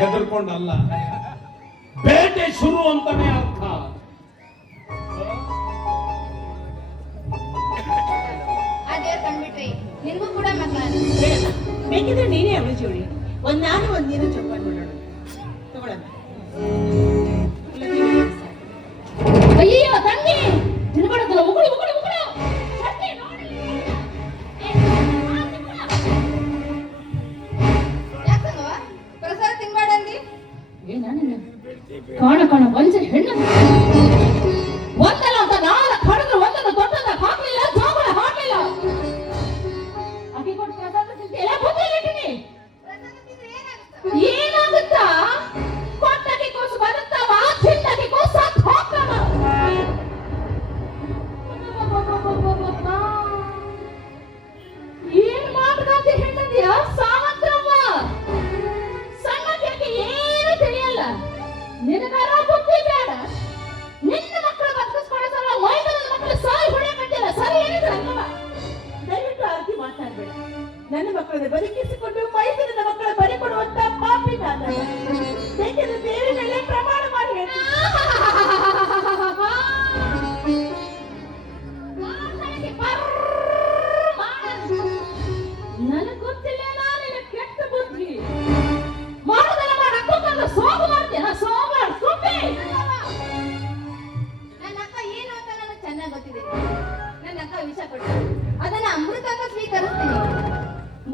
ಹೆದರ್ಕೊಂಡಲ್ಲ, ಬೇಟೆ ಶುರು ಅಂತಾನೆ ಅರ್ಥ. ನಿನ್ಗೂ ಕೂಡ ಮಕ್ಕಳ ಬೇಕಿದ್ರೆ ನೀನೇ ಅವಳು ಜೋಡಿ. ನಾನು ಒಂದ್ ನೀನು ಚೌಕಾಟ್ ಮಾಡೋಣ. ತಗೊಳ್ಳೋಣ. ಅಯ್ಯೋ ತಂಗಿ ತಿನ್ಕೊಡಕ್ಕಲ್ಲ, ಮುಗುಳು ಮುಗುಳು ಮುಗುಳು ಯಾಕಂಗವ ಪ್ರಸಾದ ತಿನ್ಬೇಡಂದಿ. ಕಾಣ ಕಾಣ ಬಂಜ ಹೆಣ್ಣು ಒಂದಲ್ಲ ಅಂತ ನಾಲ್ಕು ಹೊಡೆದ್ರು, ಒಂದನ್ನು ದೊಡ್ಡದ ಹಾಕ್ಲಿಲ್ಲ, ಜೋಗಳ ಹಾಕ್ಲಿಲ್ಲ. ಅಕ್ಕಿ ಕೊಟ್ಟು ಪ್ರಸಾದ ತಿಂತಿಲ್ಲ, ಬುದ್ಧಿಲಿಟ್ಟಿನಿ. ಏನಾಗುತ್ತಾ? ಕೊಟ್ಟಕ್ಕೆ ಕೂಸು ಬರುತ್ತಾವ, ತಿನ್ನಕ್ಕೆ ಕೂಸು ಸತ್ತು ಹೋಗ್ತಾವ. ಏನ್ ಮಾತುಗಾತಿ ಹೆಂಡತಿಯ ಸಾವಂತ್ರವ್ವ. ಸಣ್ಣಕ್ಕೆ ಏನು ತಿಳಿಯಲ್ಲ, ನಿನಗಾರ ಬುದ್ಧಿ ಬೇಡ. ನಿನ್ನ ಮಕ್ಕಳು ಬದುಕಿಸ್ಕೊಳ್ಳೋ ಸಲ ಮೈದಾನದ ಮಕ್ಕಳು ಸಾಯಿ ಹೊಡೆಯಕಟ್ಟಿಲ್ಲ. ಸರಿ ಏನಿದ್ರು ಅಲ್ಲವ? ದಯವಿಟ್ಟು ಆರ್ತಿ ಮಾತಾಡ್ಬೇಡ. ನನ್ನ ಮಕ್ಕಳನ್ನ ಬದುಕಿಸಿಕೊಂಡು ಮೈಸೂರಿನ ಮಕ್ಕಳ ಬಲಿ ಕೊಡುವಂತ ಪಾಪಿ ನಾನು. ಬೇಕಿದ್ರೆ ದೇವಿ ಮೇಲೆ ಪ್ರಮಾಣ ಮಾಡಿ ಹೇಳಿ. ನನಗ್ ಗೊತ್ತಿಲ್ಲ, ನಾನಿನ ಕೆಟ್ಟ ಬುದ್ಧಿ ಮಾಡೋದನ್ನ ಮಾಡಕ್ಕೋಕಂದ್ರೆ ಸೋಗು ಮಾಡ್ತೀನ. ಸೋಗಾಡ್ ಸುಮ್ಮನೆ. ನನ್ನ ಅಕ್ಕ ಏನು ಅಂತ ನನಗೆ ಚೆನ್ನಾಗಿ ಗೊತ್ತಿದೆ. ನನ್ನ ಅಕ್ಕ ವಿಷ ಕೊಟ್ಟು ಅದನ್ನ ಅಮೃತ ಅಂತ ಸ್ವೀಕರಿಸ್ತೀನಿ.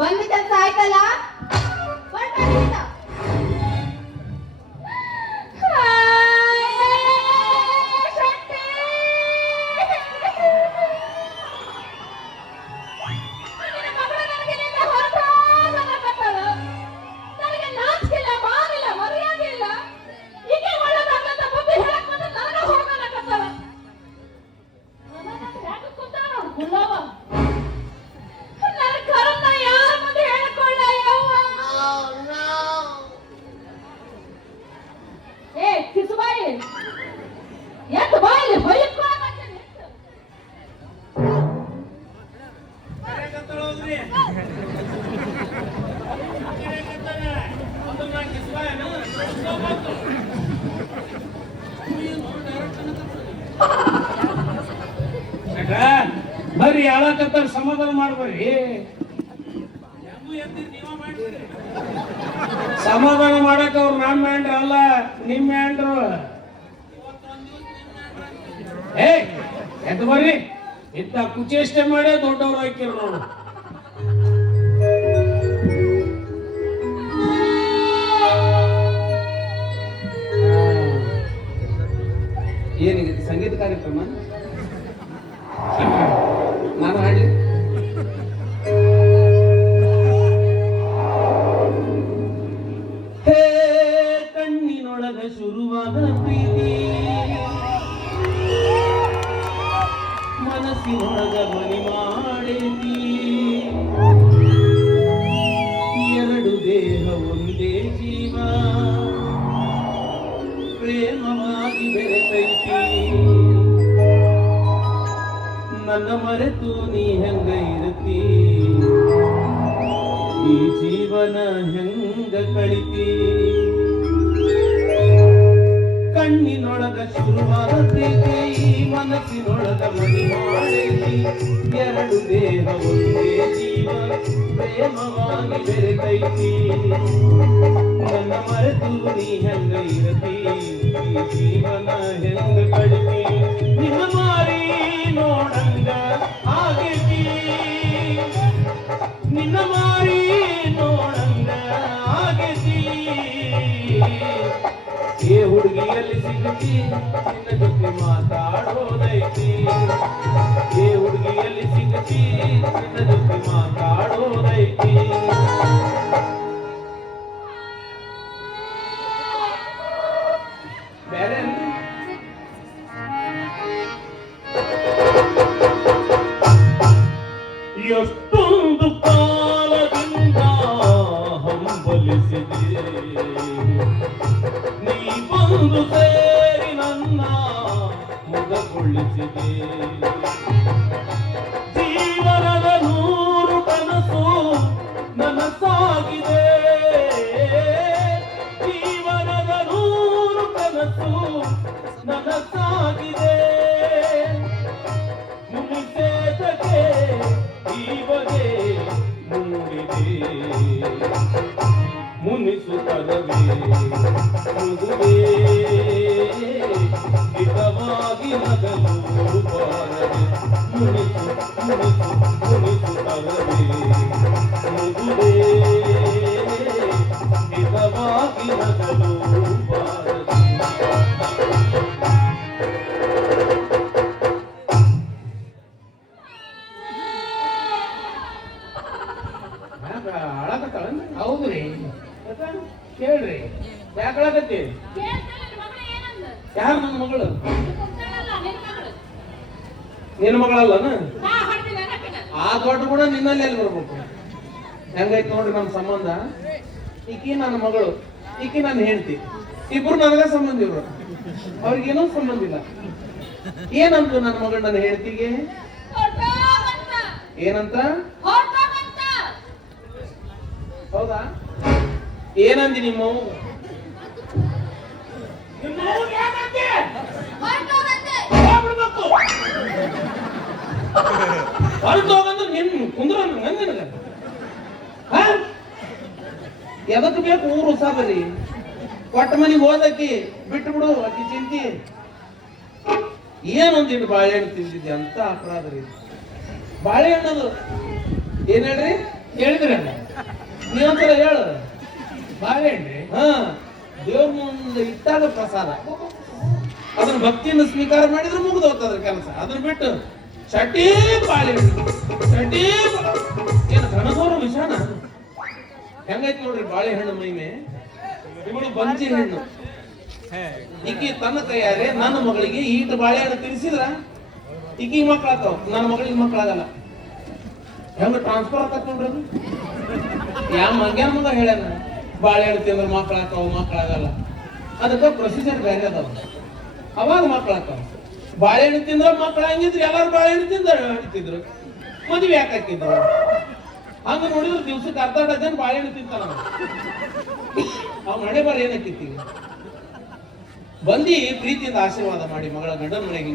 ಬಂದ ಕೆಲಸ ಆಯ್ತಲ್ಲ, ಹೊರಟಾಗಿಲ್ಲ. ಬರ್ರಿ, ಯಾಳಕತ್ತಾರ, ಸಮಾಧಾನ ಮಾಡ್ಬರ್ರಿ. ಸಮಾಧಾನ ಮಾಡಕ್ ಅವ್ರು ನಮ್ಮ ಹ್ಯಾಂಡ್ರ ಅಲ್ಲ, ನಿಮ್ಮ ಹ್ಯಾಂಡ್ರು. ಎದ್ದು ಬರ್ರಿ. ಇಂತ ಕುಚೇಷ್ಟೆ ಮಾಡೇ ದೊಡ್ಡವ್ರು ಹಾಕಿರು ನೋಡು. ಏನಿದೆ ಸಂಗೀತ ಕಾರ್ಯಕ್ರಮ? ನಾನು ಹಾಡ್ಲಿ? ಹೇ ಕಣ್ಣಿನೊಳಗ ಶುರುವಾದ ಪ್ರೀತಿ, ಮನಸ್ಸಿನೊಳಗ ಮನಿ ಮಾಡೇತಿ. ಎರಡು ದೇಹ ಒಂದೇ ಜೀವ, ಪ್ರೇಮವಾಗಿ ಬೆರೆತೈತಿ. ನನ್ನ ಮರೆತು ನೀ ಹೆಂಗ ಇರುತ್ತಿ, ಈ ಜೀವನ ಹೆಂಗ ಕಳಿತಿ. ಕಣ್ಣಿನೊಳಗ ಶುರುವಾದ ಪ್ರೀತಿ, ಮನಸ್ಸಿನೊಳಗ ಮನಿ ಮಾಡೈತಿ. ಎರಡು ದೇಹ ಒಂದೇ ಜೀವ, ಪ್ರೇಮವಾಗಿ ಬೆರೆತೈತಿ. ನನ್ನ ಮರೆತು ನೀ ಹೆಂಗ ಇರುತ್ತಿ, ಈ ಜೀವನ ಹೆಂಗ ಕಳಿತಿ. ನಿನ್ನ ಮಾರಿ ನೋಡಂಗ ಆಗೈತಿ, ನಿನ್ನ ಮಾರಿ ನೋಡಂಗ ಆಗೈತಿ. ಏ ಹುಡುಗಿಯಲ್ಲಿ ಸಿಗುತ್ತಿ, ನಿನ್ನ ಜೊತೆ ಮಾತಾಡೋದೈತಿ. ಏ ಹುಡುಗಿಯಲ್ಲಿ ಸಿಗುತ್ತಿ, ನಿನ್ನ ಜೊತೆ ಮಾತಾಡೋದೈತಿ. ಬೇರೆ ಎಷ್ಟೊಂದು ಕಾಲದಿಂದ ಹಂಬಲಿಸಿದೆ, ನೀ ಬಂದು ಸೇರಿ ನನ್ನ ಮುದಗೊಳಿಸಿದೆ. ಜೀವನದ 100 ಕನಸು ನನಸಾಗಿದೆ, ಕರವೇ ಮೃದುವೇ ಹಿತವಾಗಿ ನಗಲು ಬಾರದೆ ಮುನಿಸು ಮುನಿಸು ಮುನಿಸು ಕರವೇ ಮೃದುವೇ ಹಿತವಾಗಿ ನಗಲು ಬಾರದೆ. ಹೌದ್ರಿ ಕೇಳ್ರಿ ಯಾಕಳಕತ್ತಿ ಯಾರು ನನ್ನ ಮಗಳು ನಿನ್ನ ಮಗಳಲ್ಲನ ಆ ದೊಡ್ಡ ಕೂಡ ನಿನ್ನಲ್ಲಿ ಎಲ್ಲಿ ಬರ್ಬೇಕು ಹೆಂಗೈತಿ ನೋಡ್ರಿ ನಮ್ಮ ಸಂಬಂಧ ಈಕಿ ನನ್ನ ಮಗಳು ಈಕಿ ನನ್ನ ಹೆಂಡತಿ ಇಬ್ರು ನನಗ ಸಂಬಂಧ ಇವ್ರು ಅವ್ರಿಗೇನೋ ಸಂಬಂಧ ಇಲ್ಲ ಏನಂತ ನನ್ನ ಮಗಳು ನನ್ನ ಹೆಂಡತಿಗೆ ಏನಂತ ಹೌದಾ ಏನಂದಿ ನಿಮ್ಮ ಹೊರಟೋಗಂದ್ರೆ ನಿನ್ ಕುಂದ್ರ ನಿನಗ ಎದಕ್ ಬೇಕು ಊರು ಉಸಾಬರಿ ಕೊಟ್ಟ ಮನೆಗೆ ಹೋದಕ್ಕಿ ಬಿಟ್ಟು ಬಿಡು ಅಕ್ಕಿ ಚಿಂತಿ ಏನೊಂದಿಟ್ಟು ಬಾಳೆಹಣ್ಣು ತಿಂದಿದ್ದೆ ಅಂತ ಅಪರಾಧ ರೀ ಬಾಳೆಹಣ್ಣದು ಏನ್ ಹೇಳ್ರಿ ಹೇಳಿದ್ರಲ್ಲ ನೀವೊಂದ್ಸಲ ಹೇಳು ಬಾಳೆಹಣ್ಣೆ ಹಾ ದೇವ್ರ ಮುಂದೆ ಇಟ್ಟಾಗ ಪ್ರಸಾದ ಅದನ್ನ ಭಕ್ತಿಯಿಂದ ಸ್ವೀಕಾರ ಮಾಡಿದ್ರೆ ಮುಗಿದು ಹೋಗ್ತದ್ರ ಕೆಲಸ ಅದನ್ನ ಬಿಟ್ಟು ಚಟೀ ಬಾಳೆಹಣ್ಣು ಚಟೀ ಏನು ಘನಘೋರ ವಿಷಾನ ಹೆಂಗೈತಿ ನೋಡ್ರಿ ಬಾಳೆಹಣ್ಣು ಮೈಮೆ ಇವಳು ಬಂಜಿ ಹೆಣ್ಣು ಈಕಿ ತನ್ನ ಕೈಯಾರೆ ನನ್ನ ಮಗಳಿಗೆ ಈಟ ಬಾಳೆಹಣ್ಣು ತಿನ್ಸಿದ್ರ ಈಕಿ ಮಕ್ಕಳಾಗ್ತಾವ ನನ್ನ ಮಗಳಿಗೆ ಮಕ್ಕಳಾಗಲ್ಲ ಹೆಂಗ ಟ್ರಾನ್ಸ್ಫರ್ ಆಗ್ತಕೊಂಡ್ರಿ ಅದು ಯಾವ ಮಂಗ್ಯಾನ ಮಗ ಹೇಳ್ಯಾನ ಬಾಳೆಹಣ್ಣು ತಿಂದ್ರೆ ಮಕ್ಕಳಾಗಲ್ಲ ಅದಕ್ಕೆ ಪ್ರೊಸೀಜರ್ ಬೇರೆ ಅದಾವ ಅವಾಗ ಮಕ್ಕಳಾಗ್ತಾವ ಬಾಳೆಹಣ್ಣು ತಿಂದ್ರೆ ಮಕ್ಕಳಾಗಿದ್ರು ಎಲ್ಲಾರು ಬಾಳೆಹಣ್ಣು ತಿಂತಿದ್ರು ಮದುವೆ ಯಾಕೆ ಹಾಕಿದ್ರು ಹಂಗ ನೋಡಿದ್ರೆ ದಿವ್ಸಕ್ಕೆ ಅರ್ಧ ಡಜನ್ ಬಾಳೆಹಣ್ಣು ತಿಂತಾನ ಅವ್ನ ಹಣೆ ಬಾರ ಏನಕ್ಕಿತ್ತಿ ಬಂದಿ ಪ್ರೀತಿಯಿಂದ ಆಶೀರ್ವಾದ ಮಾಡಿ ಮಗಳ ಗಂಡನ ಮನೆಗೆ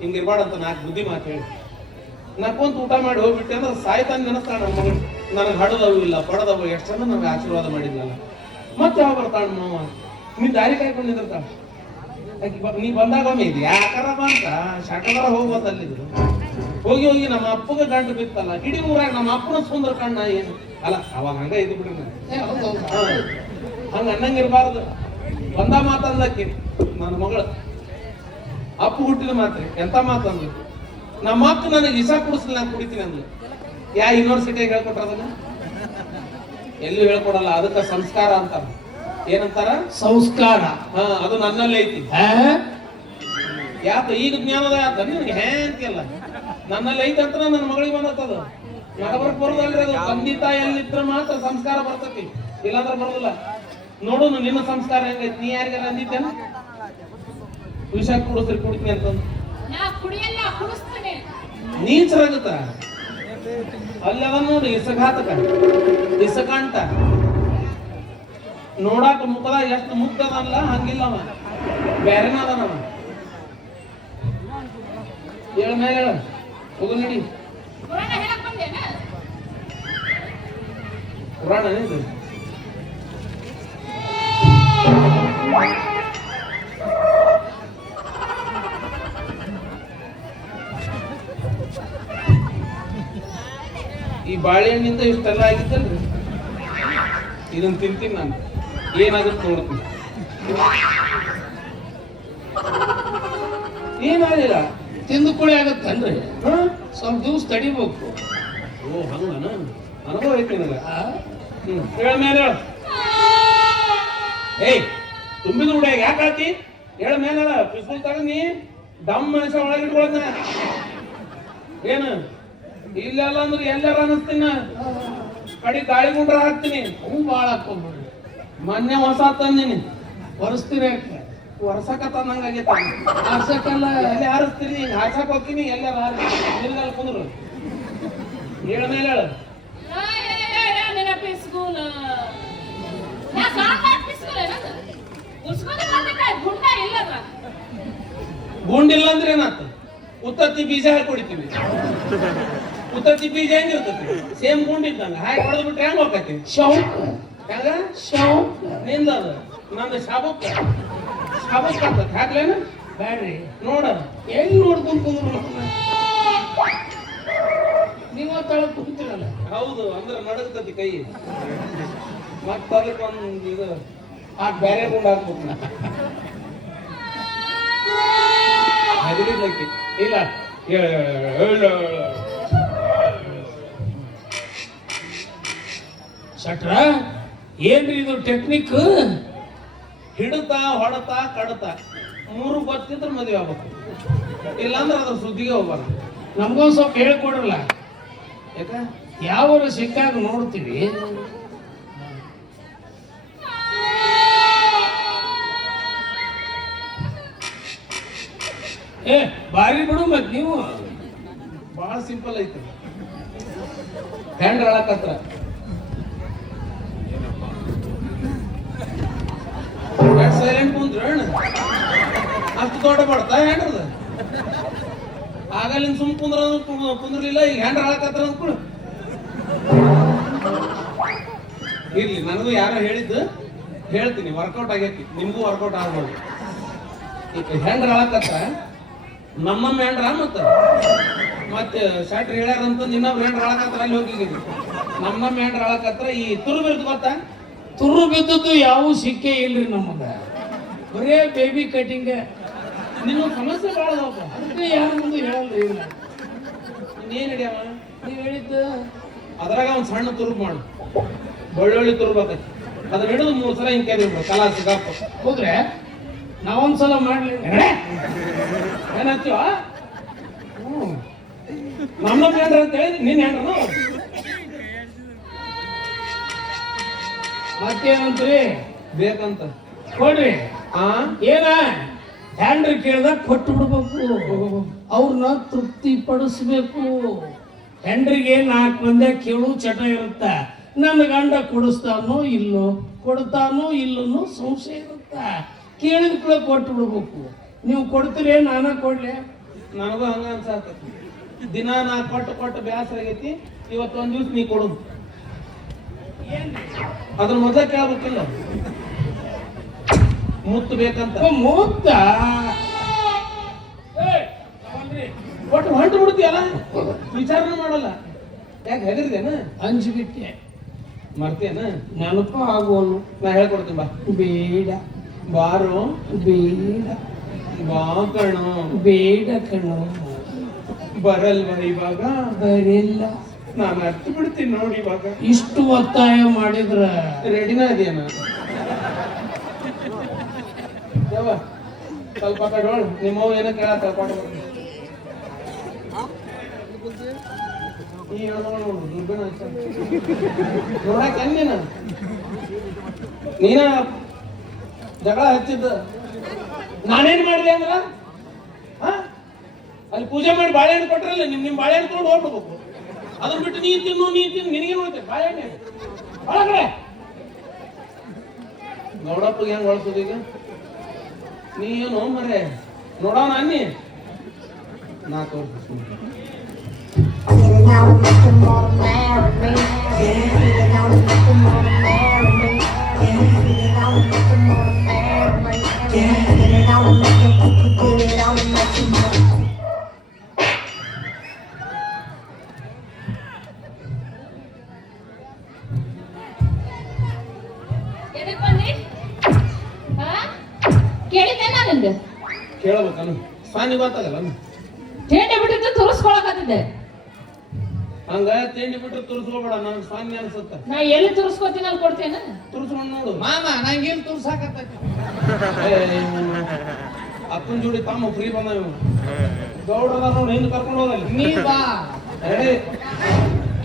ಹಿಂಗಿರ್ಬಾರ್ದಂತ ನಾಲ್ಕು ಬುದ್ಧಿ ಮಾತು ಹೇಳಿ ನಕ್ಕೊಂತ ಊಟ ಮಾಡಿ ಹೋಗ್ಬಿಟ್ಟೆ ಅಂದ್ರೆ ಸಾಯ್ತಾನೆ ನೆನಸ್ತಾಳ ನಮ್ಮ ಮಗಳು ನನಗೆ ಹಡದವು ಇಲ್ಲ ಪಡದವು ಎಷ್ಟು ಚಂದ ನಮ್ಗೆ ಆಶೀರ್ವಾದ ಮಾಡಿದ್ನಲ್ಲ ಮತ್ತೆ ಯಾವ ಬರ್ತಾಳ ಮಾವ ನೀನ್ ದಾರಿ ಕಾಯ್ಕೊಂಡಿರ್ತಾಳ ನೀ ಬಂದಾಗ ಒಮ್ಮೆ ಇದು ಯಾಕಾರ ಬಂತ ಶಾಟದರ ಹೋಗ್ಬೋದಲ್ಲಿದ್ರು ಹೋಗಿ ಹೋಗಿ ನಮ್ಮ ಅಪ್ಪಗ ಗಂಟು ಬಿತ್ತಲ್ಲ ಇಡೀ ಊರಾಗ ನಮ್ಮ ಅಪ್ಪನ ಸುಂದರ ಕಣ್ಣ ಏನು ಅಲ್ಲ ಅವಾಗ ಹಂಗ ಇದು ಬಿಡ್ರಿ ಹಂಗ ಅನ್ನಂಗಿರ್ಬಾರ್ದು ಬಂದ ಮಾತಂದಕ್ಕೆ ನನ್ನ ಮಗಳು ಅಪ್ಪ ಹುಟ್ಟಿದ ಮಾತ್ರಿ ಎಂತ ಮಾತಂದ್ರು ನಮ್ಮ ಅಕ್ಕ ನನಗೆ ಇಸ ಕುಡಿಸ್ಲಿ ನಾನು ಕುಡಿತೀನಿ ಅಂದ್ಲು ಯೂನಿವರ್ಸಿಟಿಗೆ ಹೇಳ್ಕೊಟ್ರದನ್ನ ಎಲ್ಲೂ ಹೇಳ್ಕೊಡಲ್ಲ ಅದಕ್ಕೆ ಸಂಸ್ಕಾರ ಅಂತಾರ ಏನಂತಾರ ಸಂಸ್ಕಾರ ಹಾ ಅದು ನನ್ನಲ್ಲಿ ಐತಿ ಯಾಕ ಈಗ ಜ್ಞಾನದ ಯಾಕ ನಿನಗೆ ಅಂತಿಯಲ್ಲ ನನ್ನಲ್ಲಿ ಐತಿ ಅಂತ ನನ್ನ ಮಗಳಿಗೆ ಬಂದತ್ತದ ನಡಬರ್ಕ್ ಬರೋದಲ್ರಿ ಅದು ತಂದೆ ತಾಯಿಯಲ್ಲಿದ್ರೆ ಮಾತ್ರ ಸಂಸ್ಕಾರ ಬರ್ತತಿ ಇಲ್ಲಾಂದ್ರೆ ಬರೋದಿಲ್ಲ ನೋಡೋನು ನಿನ್ನ ಸಂಸ್ಕಾರ ಹೆಂಗೈತಿ ನೀ ಯಾರಿಗಾರ ಅಂದಿದ್ದೇನ ವಿಷ ಕುಡಿಸ್ರಿ ಕುಡಿತೀನಿ ಅಂತಂದು ನೀಚರಾಗುತ್ತ ಅಲ್ಲದ ನೋಡಿ ಇಸಘಾತಕ ಇಸಕಾಂತ ನೋಡಾಕ ಮುಖದಾಗ ಎಷ್ಟು ಮುಗ್ಧದಲ್ಲ ಹಂಗಿಲ್ಲವ ಬೇರೆನದನವ ಹೇಳ ಮೇಲೆ ಹೇಳ ಹೋಗು ನಡಿ ಪುರಾಣ ಇದು ಈ ಬಾಳೆಹಣ್ಣಿಂದ ಇಷ್ಟೆಲ್ಲ ಆಗಿದ್ದಲ್ರಿ ಇದನ್ನ ತಿಂತೀನಿ ನಾನು ಏನಾಗುತ್ತೆ ನೋಡ್ತೀನಿ ಏನಾಗಿಲ್ಲ ತಿಂದು ಕುಳಿ ಆಗತ್ತನ್ರಿ ಸ್ವಲ್ಪ ದಿವಸ ತಡಿಬೇಕು ಓ ಹಂಗನ ಅನುಭವ ಐತಿ ನನಗ ಹೇಳ ಮೇಲೆ ಹೇಳ ಏಯ್ ತುಂಬಿದ ಹುಡುಗ ಯಾಕೆ ಆತಿ ಹೇಳ ಮೇಲೆ ಹೇಳ ಪಿಸ್ತೂಲ್ ತಗೊಂಡಿ ದಮ್ ಮನುಷ್ಯ ಒಳಗೆ ಇಟ್ಕೊಳದ್ನ ಏನು ಇಲ್ಲೆಲ್ಲ ಅಂದ್ರೆ ಎಲ್ಲಾರ ಅನ್ನಿಸ್ತೀನ ಕಡಿ ಗಾಳಿ ಗುಂಡ್ರ ಹಾಕ್ತೀನಿ ಹೂ ಬಾಳ ಹಾಕೊಂಡ್ಬಿಡ್ರಿ ಮೊನ್ನೆ ಹೊಸ ತಂದಿನಿ ಒರೆಸ್ತೀರಿ ಯಾಕೆ ವರ್ಷಕ ತಂದಂಗಾಗೈತ ಆರ್ಸಕ್ಕಲ್ಲ ಎಲ್ಲಿ ಹಾರಿಸ್ತೀನಿ ಹಿಂಗ ಹಾರ್ಸಕ್ ಹೋಗ್ತೀನಿ ಎಲ್ಲಾರ ನಿಲ್ಗಲ್ ಕುಂದ್ರು ಹೇಳ ಮೇಲೆ ಹೇಳ ಗುಂಡಿಲ್ಲ ಅಂದ್ರೆ ಏನಾತ ಉತ್ತತ್ತಿ ಬೀಜ ಹಾಕಿ ಹೊಡಿತೀವಿ ಉತ್ತತ್ತಿ ಬೀಜ ಹೆಂಗಿರ್ತತಿ ಸೇಮ್ ಗುಂಡಿದ್ದಂಗ ಹಾಕಿ ಹೊಡೆದ್ ಬಿಟ್ರೆ ಹೆಂಗ್ ಹೋಗ್ತೈತಿ ಹೆಂಗ ಶೌಕ ನಿಂದ ಅದು ನಂದು ಶಾಬುಕ್ಕ ಶಾಬುಕ್ಕ ಅಂತ ಹಾಕ್ಲೇನ ಬ್ಯಾಡ್ರಿ ನೋಡ ಎಲ್ಲಿ ನೋಡ್ಕೊಂಡು ಕುಂದ್ರು ನೀವು ತಳ ಕುಂತಿರಲ್ಲ. ಹೌದು ಅಂದ್ರೆ ನಡಗತತಿ ಕೈ ಮತ್ತ ಅದಕ್ಕೊಂದು ಇದು ಬೇರೆ ಗುಂಡ ಹಾಕ್ಬೇಕು ನಾ ಹೆದರಿದ್ಲಕ್ಕಿ ಇಲ್ಲ ಶಟ್ರ ಏನ್ರಿ ಇದು ಟೆಕ್ನಿಕ್? ಹಿಡತ ಹೊಡತ ಕಡತ ಮೂರು ಗೊತ್ತಿದ್ರೆ ಮದುವೆ ಆಗ್ಬೇಕು, ಇಲ್ಲಾಂದ್ರೆ ಅದ್ರ ಸುದ್ದಿಗೆ ಹೋಗ್ಬಾರ್ದು. ನಮ್ಗೊಂದ್ ಸ್ವಲ್ಪ ಹೇಳ್ಕೊಡ್ರಲ್ಲ. ಯಾಕ ಯಾವ ಸಿಕ್ಕಾಗ ನೋಡ್ತೀವಿ ಏ ಬಾರಿ ಬಿಡು ಮತ್ ನೀವು. ಬಹಳ ಸಿಂಪಲ್ ಐತಿ. ಹ್ಯಾಂಡ್ ಹೇಳಕತ್ರ ಸೈಲೆಂಟ್ ಕುಂತ್ರ ಅಷ್ಟು ದೊಡ್ಡ ಬಡ್ತಾ ಹ್ಯಾಂಡ್ರದ ಆಗಲಿಂದ ಸುಮ್ ಕುಂದ್ರಲಿಲ್ಲ. ಈಗ ಹ್ಯಾಂಡ್ ಹೇಳಕತ್ರ ಅಂದ್ಕೊಳು. ಇರ್ಲಿ, ನನಗೂ ಯಾರೋ ಹೇಳಿದ್ದು ಹೇಳ್ತೀನಿ. ವರ್ಕೌಟ್ ಆಗೈತಿ, ನಿಮ್ಗೂ ವರ್ಕೌಟ್ ಆಗ್ಬೋದು. ಈಗ ಹ್ಯಾಂಡ್ ಹೇಳಕತ್ರ ನಮ್ಮ ಹ್ಯಾಂಡ್ರ ಮತ್ತೆ ಶಾಟ್ರಿ ಹೇಳ್ಯಾರಂತ ಇನ್ನೊಬ್ರು ಹ್ಯಾಂಡ್ರ ಹೇಳಕತ್ರ ಅಲ್ಲಿ ಹೋಗಿದ್ದೀವಿ. ನಮ್ಮ ಹ್ಯಾಂಡ್ರ ಹೇಳಕತ್ರ ಈ ತುರು ಬಿರ್ದು ಗೊತ್ತಾ? ತುರು ಬಿದ್ದದ್ದು ಯಾವ ಸಿಕ್ಕೇ ಇಲ್ರಿ ನಮಗ. ಬರೇ ಬೇಬಿ ಕಟಿಂಗ್. ನಿನ್ನ ಸಮಸ್ಯೆ ಭಾಳ ಅದಾವ. ಅದಕ್ಕೆ ಯಾರ ಮುಂದೆ ಹೇಳಲ್ರಿ. ಇಲ್ಲ ಇನ್ನೇನ್ ಹಿಡಿಯವ ನೀವು ಹೇಳಿದ್ದು ಅದ್ರಾಗ ಒಂದು ಸಣ್ಣ ತುರುಬ್ ಮಾಡು, ಬೆಳ್ಳುಳ್ಳಿ ತುರುಬಾಕೈತಿ. ಅದನ್ನ ಹಿಡಿದು 3 ಸಲ ಹಿಂಗೆ ಕೆದ್ಬಿಡು ಕಲಾಸಿ ಗಪ್ಪ. ಹೋದ್ರೆ ನಾವೊಂದ್ಸಲ ಮಾಡ್ಲಿ. ಏನಂತೀವ? ನಮ್ಮ ಹ್ಯಾಂಡ್ರ ಅಂತ ಹೇಳಿ ನಿನ್ನ ಹ್ಯಾಂಡ್ರನು ಮತ್ತೇನಂತ್ರಿ? ಬೇಕಂತ ಕೊಡ್ರಿ. ಆ ಏನ ಹ್ಯಾಂಡ್ರಿ ಕೇಳ್ದಾಗ ಕೊಟ್ಟು ಬಿಡ್ಬೇಕು, ಅವ್ರನ್ನ ತೃಪ್ತಿ ಪಡಿಸ್ಬೇಕು. ಹೆಂಡ್ರಿಗೆ 4 ಮಂದಿ ಕೇಳು ಚಟ ಇರುತ್ತ. ನನ್ನ ಗಂಡ ಕೊಡಿಸ್ತಾನೋ ಇಲ್ಲೋ, ಕೊಡ್ತಾನೋ ಇಲ್ಲೋ ಸಂಶಯ ಇರುತ್ತ. ಕೇಳಿದ ಕೂಡ ಕೊಟ್ಟು ಬಿಡ್ಬೇಕು. ನೀವು ಕೊಡ್ತೀರಿ, ನಾನ ಕೊಡ್ಲೆ? ನನಗೂ ಹಂಗ ಅನ್ಸಾಕತಿ. ದಿನ ನಾ ಕೊಟ್ಟು ಬ್ಯಾಸರ ಆಗೈತಿ. ಇವತ್ತೊಂದ್ ದಿವ್ಸ ನೀ ಕೊಡು. ಅದ್ರ ಮೊದಲ ಕೇಳ್ಬೇಕಿಲ್ಲ ಮುತ್ತು ಬೇಕಂತ. ಮೂತ್ತ ಒಟ್ಟು ಹೊಂಟು ಬಿಡ್ತೀಯಲ್ಲ, ವಿಚಾರನೆ ಮಾಡಲ್ಲ. ಯಾಕೆ ಹೆದರಿದೇನ? ಅಂಜಿಬಿಟ್ಟೆ. ಮರ್ತೇನ? ನೆನಪ ಆಗೋನು. ನಾ ಹೇಳ್ಕೊಡ್ತೀನಿ ಬಾ. ಬೇಡ ಬಾರು ಬೇಡ ಬಾ ಕಣೋ. ಬೇಡ ಕಣೋ. ಬರಲ್ವಾ ಇವಾಗ? ಬರಿಲ್ಲ. ನಾನು ಅರ್ಥ ಬಿಡ್ತೀನಿ ನೋಡಿ ಇವಾಗ. ಇಷ್ಟು ಒತ್ತಾಯ ಮಾಡಿದ್ರ ರೆಡಿನ ಅದೇನ? ಯಾವ ಸ್ವಲ್ಪ ಕಡೋಳು ನಿಮ್ಮವ್ ಏನೋ ಕೇಳತ್ತ ಈ ನೋಡು ದುರ್ಬಿಣ ನೋಡಕ್ ನೀನ ನೀನ ಜಗಳ ಹಚ್ಚಿದ್ದ. ನಾನೇನ್ ಮಾಡಿದೆ ಅಂದ್ರ ಅಲ್ಲಿ ಪೂಜೆ ಮಾಡಿ ಬಾಳೆಹಣ್ಣು ಕೊಟ್ರಲ್ಲ, ನಿಮ್ ಬಾಳೆಹಣ್ಣು ತಗೊಂಡು ಹೋಗ್ಬಿಡ್ಬೇಕು. ಅದನ್ನ ಬಿಟ್ಟು ನೀ ತಿನ್ನು ನಿನಗೆ ನೋಡ್ತೇವೆ ಬಾಳೆಹಣ್ಣೆ ಒಳಗಡೆ. ನೋಡಪ್ಪಗೆ ಹೆಂಗ್ ಹೊಳ್ಸೋದು ಈಗ? ನೀ ಏನು ಮರೆ ನೋಡೋಣ ಅನ್ನಿ. ನಾ ತೋರಿಸ್ತೀನಿ. ಕೇಳಿದ್ದೆ ನಾನಿಂದ ಕೇಳಬೇಕನು ಸ್ವಾಮಿ ಗೊತ್ತಾಗಲ್ಲ ತಿಂಡಿ ಬಿಟ್ಟಿದ್ದು ತುರ್ಸ್ಕೊಳಕತ್ತಿದ್ದೆ. ಹಂಗ ತಿಂಡಿ ಬಿಟ್ಟು ತುರ್ಸ್ಕೋಬೇಡ, ನನಗೆ ಸ್ವಾಮಿ ಅನ್ಸುತ್ತ. ನಾ ಎಲ್ಲಿ ತುರ್ಸ್ಕೋತೀನಿ ಅಲ್ಲಿ ಕೊಡ್ತೇನ? ತುರ್ಸ್ಕೊಂಡ್ ನೋಡು. ಮಾಮ ನಂಗೇನು ತುರ್ಸಾಕತ್ತೈತಿ. ಅಪ್ಪನ ಜೋಡಿ ತಮ್ಮ ಫ್ರೀ ಬಂದ ಗೌಡ್ರದ ನೋಡಿ ಹಿಂದೆ ಕರ್ಕೊಂಡು ಹೋಗಲ್ಲ. ನೀ ಬಾ.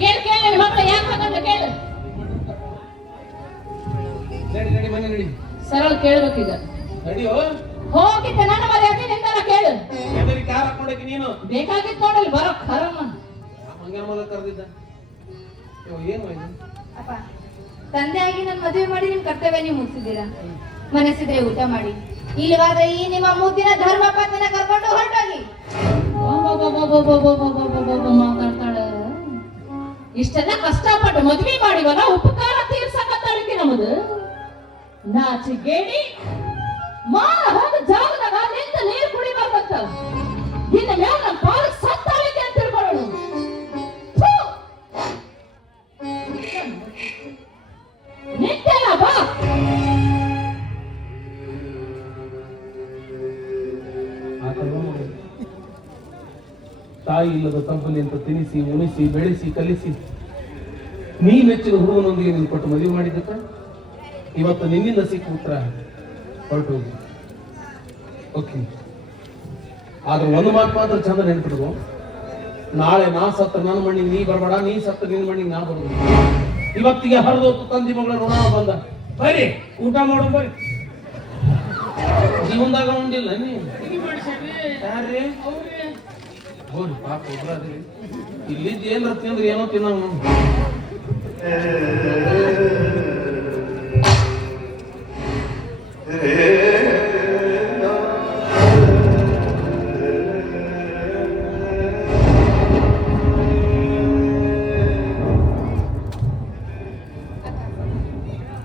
ಕೇಳಿ ನಿನ್ ಮಕ್ಳು ಯಾಕೆ ಹಾಗಂತ ಕೇಳು. ನಡಿ ಬನ್ನಿ ನಡಿ. ಸರಳ ಕೇಳ್ಬೇಕೀಗ. ನಡಿಯೋ. ಹೋಗಿದ್ದೆ ನನ್ನ ಮರ್ಯಾದೆ ನಿಂದಲ್ಲ ಕೇಳು. ಎದರಿ ಕಾರ್ ಹಾಕೊಂಡಕ್ಕೆ ನೀನು ಬೇಕಾಗಿತ್ತು ನೋಡಲ್ಲಿ ಬರೋ ಖರಮ್ಮ. ಹಂಗ ಮಗ ಕರೆದಿದ್ದ. ಏನು ಇದು? ಅಪ್ಪ, ತಂದೆಯಾಗಿ ನನ್ನ ಮದುವೆ ಮಾಡಿ ನಿಮ್ ಕರ್ತವ್ಯ ನೀವು ಮುಗಿಸಿದ್ದೀರಾ. ಮನಸ್ಸಿದ್ರೆ ಊಟ ಮಾಡಿ, ಇಲ್ಲವಾದ ಈ ನಿಮ್ಮ ಮುದ್ದಿನ ಧರ್ಮ ಪತ್ನಿನ ಕರ್ಕೊಂಡು ಹೊರಟೋಗಿ. ಮಾತಾಡ್ತಾಳ. ಇಷ್ಟೆಲ್ಲ ಕಷ್ಟಪಟ್ಟು ಮದ್ವೆ ಮಾಡಿವಲ್ಲ, ಉಪಕಾರ ತೀರ್ಸಕತ್ತಾಳಿಕೆ ನಮ್ಮದು ನಾಚಿಗೇಡಿ ಮಾನ ಹೋದ ಜಾಗದಾಗ ನಿಂತ ನೀರು ಕುಡಿಬೇಕಂತ ಇನ್ನ ಮೇಲೆ ನಮ್ಮ ಪಾಲಕ್ ಸತ್ತಾಳಿಕೆ ಅಂತ ತಿಳ್ಕೊಳ್ಳೋಣ. ನಿಂತೆಲ್ಲ ಬಾ. ತಾಯಿ ಇಲ್ಲದ ತಬ್ಬಲಿ ಅಂತ ತಿನಿಸಿ ಉಣಿಸಿ ಬೆಳೆಸಿ ಕಲಿಸಿ ನೀ ಮೆಚ್ಚಿದ ಹುಡುಗನೊಂದಿಗೆ ನೀನು ಕೊಟ್ಟು ಮದುವೆ ಮಾಡಿದ್ದಕ್ಕ ಇವತ್ತು ನಿನ್ನಿಂದ ಸಿಕ್ಕ ಉತ್ತರ ಹೊರಟು ಹೋಗಿ. ಓಕೆ, ಆದ್ರೆ ಒಂದು ಮಾತು ಮಾತ್ರ ಚಂದ ನೆನ್ಪಿಡ್ದು, ನಾಳೆ ನಾ ಸತ್ತ ನನ್ನ ಮಣ್ಣಿಗೆ ನೀ ಬರಬೇಡ, ನೀ ಸತ್ತ ನಿನ್ನ ಮಣ್ಣಿಗೆ ನಾ ಬರೋದು. ಇವತ್ತಿಗೆ ಹರಿದೋತು ತಂದಿ ಮಗಳ ಋಣ ಬಂದ. ಬರ್ರಿ ಊಟ ಮಾಡೋ ಬರ್ರಿ. ಜೀವನದಾಗ ಉಂಡಿಲ್ಲ ನೀ ಯಾರ್ರಿ ಹೋರಿ ಪಾಪ ಒಬ್ರಾದ್ರಿ ಇಲ್ಲಿದ್ದು ಏನ್ರ ತಿಂದ್ರೆ ಏನೋ ತಿನ್ನಂಗ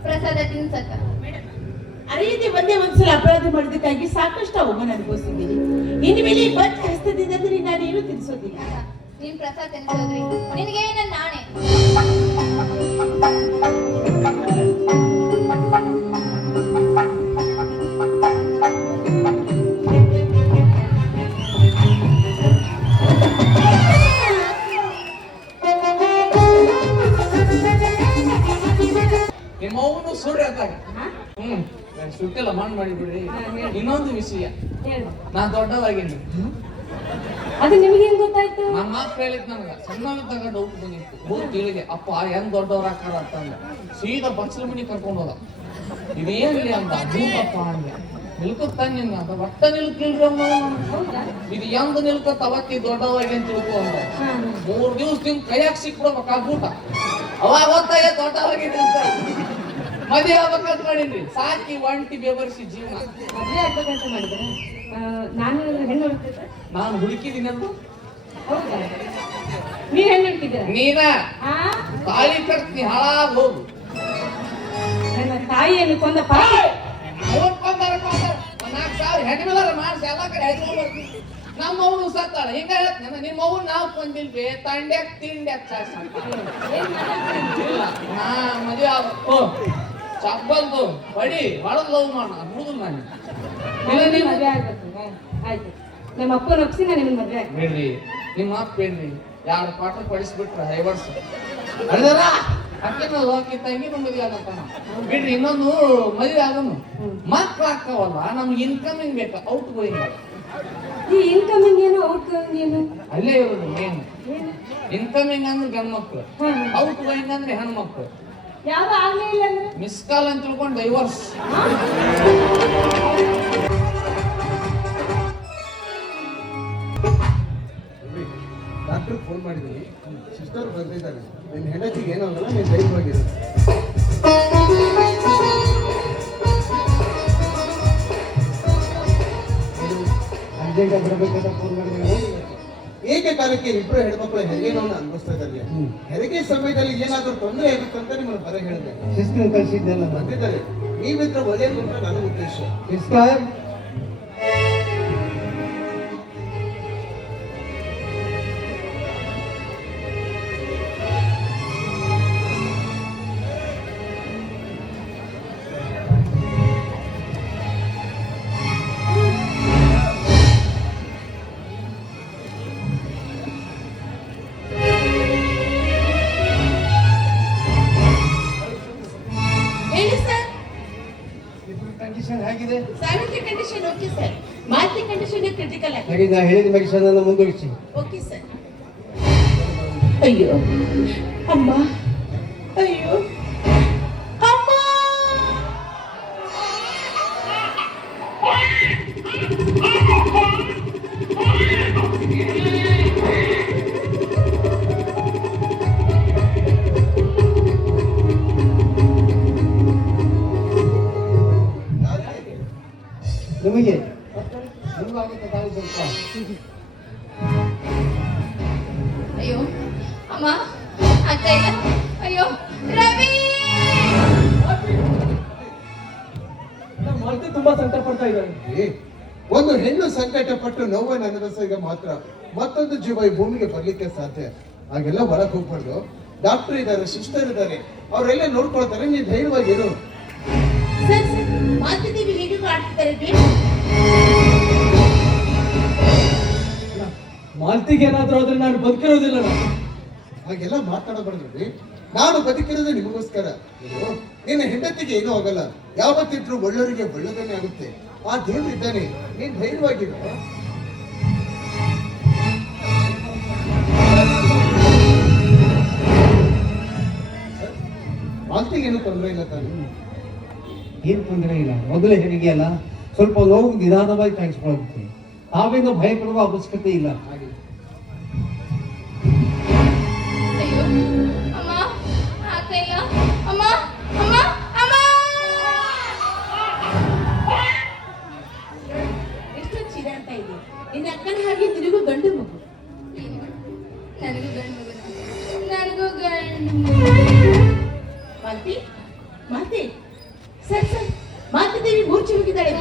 ಪ್ರಸಾದ ತಿನ್ಸಕ್ಕ. ಅರಿಯದೆ ಒಂದೇ ಒಂದ್ಸಲ ಅಪರಾಧ ಮಾಡಿದ್ದಕ್ಕಾಗಿ ಸಾಕಷ್ಟು ಅವಮಾನ ಅನುಭವಿಸಿದ್ದೀನಿ. ಇನ್ನು ಮೇಲೆ ಈ ಬಂದ ಹಸ್ತದಿಂದ ನಾನೇನು ತಿನ್ಸೋದಿಲ್ಲ. ನೀನ್ ಪ್ರಸಾದ ತಿನ್ಸೋದ್ರಿ ನಿನಗೆ ನನ್ನ ನಾಣೆ. ನಿಮ್ಮವನು ಸುಳ್ಳು ಹೇಳ್ತಾಗ ಸುಟ್ಟಿಲ್ಲ ಮಣ್ಣು ಮಾಡಿಬಿಡ್ರಿ. ಇನ್ನೊಂದು ವಿಷಯ, ನಾ ದೊಡ್ಡವಾಗಿನಿ. ಅದು ನಿಮಗೆ ಹೆಂಗ್ ಗೊತ್ತಾಯ್ತು? ನನ್ನ ಮಾತು ಹೇಳಿದ್ ನನಗ ಸಣ್ಣದಾಗ ಡೌಟ್ ಬಂದಿತ್ತು. ಮೂರು ತಿಳಿದೆ ಅಪ್ಪ ಹೆಂಗ್ ದೊಡ್ಡವ್ರ ಹಾಕಾರ ಅಂತಂದ ಸೀದಾ ಬಚ್ಚಲ ಮನಿ ಕರ್ಕೊಂಡು ಹೋದ. ಇದೇನ್ಲಿ ಅಂತ ಭೂತಪ್ಪ ಹಂಗೆ ನಿಲ್ಕುತ್ತಾನೆ ಅಂತ ಒಟ್ಟ ನಿಲ್ಕಿಲ್ರಿ ಅಮ್ಮ. ಇದು ಹೆಂಗ್ ನಿಲ್ಕತ್ತ ಅವತ್ತಿ ದೊಡ್ಡವಾಗಿ ಅಂತ ತಿಳ್ಕೊ ಅಂದ. 3 ದಿವಸದಿಂದ ಕೈಯಾಗ ಸಿಕ್ಬಿಡ್ಬೇಕು ಆ ಬೂಟ. ಅವಾಗ ಗೊತ್ತಾಗ ದೊಡ್ಡವಾಗಿದೆ ಅಂತ ಮದುವೆ ಆಗ್ಬೇಕಂತ ಮಾಡಿದ್ರಿ. ಸಾಕಿ ಒಂಟಿ ಬೆವರಿಸಿ ಜೀವನ. ಮದ್ವೆ ಆಗ್ಬೇಕಂತ ಮಾಡಿದ್ರೆ ನಾನು ಹೆಣ್ಣು ಹುಡುಕ್ತಿದ್ದೆ. ನಾನು ಹುಡುಕಿದ್ದೀನಿ ಅಂತ ಹೌದಾ? ನೀವ್ ಹೆಣ್ಣು ಹುಡುಕಿದ್ದೀರ? ನೀನ ತಾಳಿ ಕಟ್ತಿ ಹಾಳಾಗ್ ಹೋಗು. ನನ್ನ ತಾಯಿಯನ್ನು ಕೊಂದ ಪಾಪ. 4,000 ಹೆಣ್ಣಿಲ್ಲ ಮಾಡಿಸಿ ಎಲ್ಲ ಕಡೆ ಹೆಜ್ಕೊಂಡು ಬರ್ತೀನಿ. ನಮ್ಮ ಅವ್ನು ಸತ್ತಾಳ ಹಿಂಗ ಹೇಳ್ತಾನೆ. ನಿಮ್ಮ ಅವ್ನು ನಾವು ಕೊಂದಿಲ್ವಿ ತಂಡ್ಯಾಕ್ ತಿಂಡ್ಯಾಕ್ ಚಾಯ್ಸ್ ಇಲ್ಲ. ನಾ ಮದುವೆ ಆಗ್ಬೇಕು ಚಪ್ಪಲ್ದು ಬಡಿ ಹೊಳದ್ ಲವ್ ಮಾಡ ಹುಡುಗ ನಾನು ಮದ್ವೆ ಆಗ್ಬೇಕು. ಆಯ್ತು, ನಮ್ಮ ಅಪ್ಪನ ಒಪ್ಸಿ ನಾನು ನಿಮ್ಗೆ ಮದ್ವೆ ಆಗ್ತೀನಿ. ಬಿಡ್ರಿ ನಿಮ್ಮ ಮಾತು ಬೇಡ್ರಿ. 2 ಪಾಠ ಪಡಿಸ್ಬಿಟ್ರೆ 5 ವರ್ಷ ಅಳ್ದಾರ ಅಕ್ಕಿನ ಹೋಗಿ ತಂಗಿನ ಮದುವೆ ಆಗತ್ತಾನ ಬಿಡ್ರಿ. ಇನ್ನೊಂದು ಮದುವೆ ಆಗೋನು ಮಕ್ಳು ಆಗ್ತಾವಲ್ಲ, ನಮ್ಗೆ ಇನ್ಕಮಿಂಗ್ ಬೇಕು, ಔಟ್ ಗೋಯಿಂಗ್. ಈ ಇನ್ಕಮಿಂಗ್ ಏನು ಔಟ್ ಗೋಯಿಂಗ್ ಏನು? ಅಲ್ಲೇ ಇರೋದು ಮೇನ್. ಇನ್ಕಮಿಂಗ್ ಅಂದ್ರೆ ಗಂಡು ಮಕ್ಳು, ಔಟ್ ಗೋಯಿಂಗ್ ಅಂದ್ರೆ ಹೆಣ್ಮಕ್ಳು. ಯಾವ್ದು ಆಗ್ಲೇ ಇಲ್ಲ ಅಂದ್ರೆ ಮಿಸ್ ಕಾಲ್ ಅಂತ ತಿಳ್ಕೊಂಡು ಡೈವರ್ಸ್. ಡಾಕ್ಟರ್ ಫೋನ್ ಮಾಡಿದ್ದೀನಿ, ಸಿಸ್ಟರ್ ಬಂದಿದ್ದಾರೆ. ನಿನ್ನ ಹೆಂಡತಿಗೆ ಏನಾಗಲ್ಲ, ನೀನು ಧೈರ್ಯವಾಗಿರು. ಅರ್ಜೆಂಟಾಗಿ ಬರಬೇಕಂತ ಫೋನ್ ಮಾಡಿದ್ದೀನಿ. ಏಕಕಾಲಕ್ಕೆ 2 ಹೆಣ್ಮಕ್ಳು ಹೆರಿಗೆ ನೋವನ್ನು ಅನುಭವಿಸ್ತಾ ಇದ್ದಾರೆ. ಹೆರಿಗೆ ಸಮಯದಲ್ಲಿ ಏನಾದರೂ ತೊಂದರೆ ಆಗುತ್ತೆ ಅಂತ ನಿಮ್ಮನ್ನು ಬರ ಹೇಳಿದೆ. ಸಿಸ್ಟರ್ ಕಳಿಸಿದ್ದೆಲ್ಲ ಬಂದಿದ್ದಾರೆ. ನೀವಿದ್ರೆ ಒಳ್ಳೆಯದು ಅಂತ ನನ್ನ ಉದ್ದೇಶ. ಸಿಸ್ಟರ್ ಹೇಗಿದೆ? Sanitary condition okay sir. ಮಾತಿ ಕಂಡೀಷನ್ ಕ್ರಿಟಿಕಲ್ ಆಗಿದೆ. ಹಾಗೆ ನಾ ಹೇಳಿದ ಮೆಡಿಸಿನ್ ಅನ್ನು ಮುಂದುವರಿಸಿ. Okay sir. ಅಯ್ಯೋ ಅಮ್ಮ, ಅಯ್ಯೋ ಅಮ್ಮ. ನಿಮಗೆ ನಿಮಗಾಗುತ್ತೆ ತಾಳಿ ಸ್ವಲ್ಪ. ಅಯ್ಯೋ ಅಮ್ಮ ಆಗ್ತಾ ಇಲ್ಲ. ಅಯ್ಯೋ ರವಿ ಮಾಲ್ತಿ ತುಂಬಾ ಸಂಕಟ ಪಡ್ತಾ ಇದ್ದಾರೆ. ಏ, ಒಂದು ಹೆಣ್ಣು ಸಂಕಟ ಪಟ್ಟು ನೋವನ್ನು ಅನುಭವಿಸಿದಾಗ ಮಾತ್ರ ಮತ್ತೊಂದು ಜೀವ ಈ ಭೂಮಿಗೆ ಬರ್ಲಿಕ್ಕೆ ಸಾಧ್ಯ. ಹಾಗೆಲ್ಲ ಒಳಗೆ ಹೋಗ್ಬಾರ್ದು. ಡಾಕ್ಟರ್ ಇದ್ದಾರೆ, ಸಿಸ್ಟರ್ ಇದ್ದಾರೆ, ಅವರೆಲ್ಲ ನೋಡ್ಕೊಳ್ತಾರೆ. ನೀನ್ ಧೈರ್ಯವಾಗಿರು. ಸರ್ ಸರ್ ಮಾತಿದ್ದೀವಿ ಹೇಗೆ ಆಡ್ತಿದ್ದಾರೆ ರೀ? ಮಾಲ್ತಿಗೆ ಏನಾದ್ರೂ ಆದ್ರೆ ನಾನು ಬದುಕಿರೋದಿಲ್ಲ. ಹಾಗೆಲ್ಲ ಮಾತಾಡಬಾರ್ದು. ನಾನು ಬದುಕಿರೋದು ನಿಮಗೋಸ್ಕರ. ನಿನ್ನ ಹೆಂಡತಿಗೆ ಏನೂ ಆಗಲ್ಲ. ಯಾವತ್ತಿದ್ರು ಒಳ್ಳೆಯವರಿಗೆ ಒಳ್ಳೆದನ್ನೇ ಆಗುತ್ತೆ. ಆ ದೇವ್ರು ಇದ್ದಾನೆ. ನೀನ್ ಧೈರ್ಯವಾಗಿರು. ಮಾಲ್ತಿಗೆ ಏನೂ ತೊಂದರೆ ಇಲ್ಲ ತಾನೆ? ಏನ್ ತೊಂದರೆ ಇಲ್ಲ. ಮೊದಲೇ ಹೆರಿಗೆ ಅಲ್ಲ, ಸ್ವಲ್ಪ ನೋವು ನಿಧಾನವಾಗಿ ಕಾಣಿಸ್ಕೊಳ್ಳುತ್ತೆ. ತಾವೇನು ಭಯ ಪಡುವ ಅವಶ್ಯಕತೆ ಇಲ್ಲ. ಅಯ್ಯೋ ಅಮ್ಮ ಆಗ್ತಾ ಇಲ್ಲ. ಅಮ್ಮ ಅಮ್ಮ ಅಮ್ಮ ಎಷ್ಟು ಚೀರಾಡ್ತಾ ಇದೆ. ನಿನ್ನ ಅಕ್ಕನ ಹಾಗೆ ನಿನಗೂ ಗಂಡು ಮಗು. ನನಗೂ ಗಂಡು ನನಗೂ ಗಂಡು. ಮಾಲ್ತಿ ಮಾಲ್ತಿ ಸರ್ ಸರ್ ಮಾಲ್ತಿ ದೇವಿ ಮೂರ್ಛೆ ಹೋಗಿದ್ದಾಳೆ.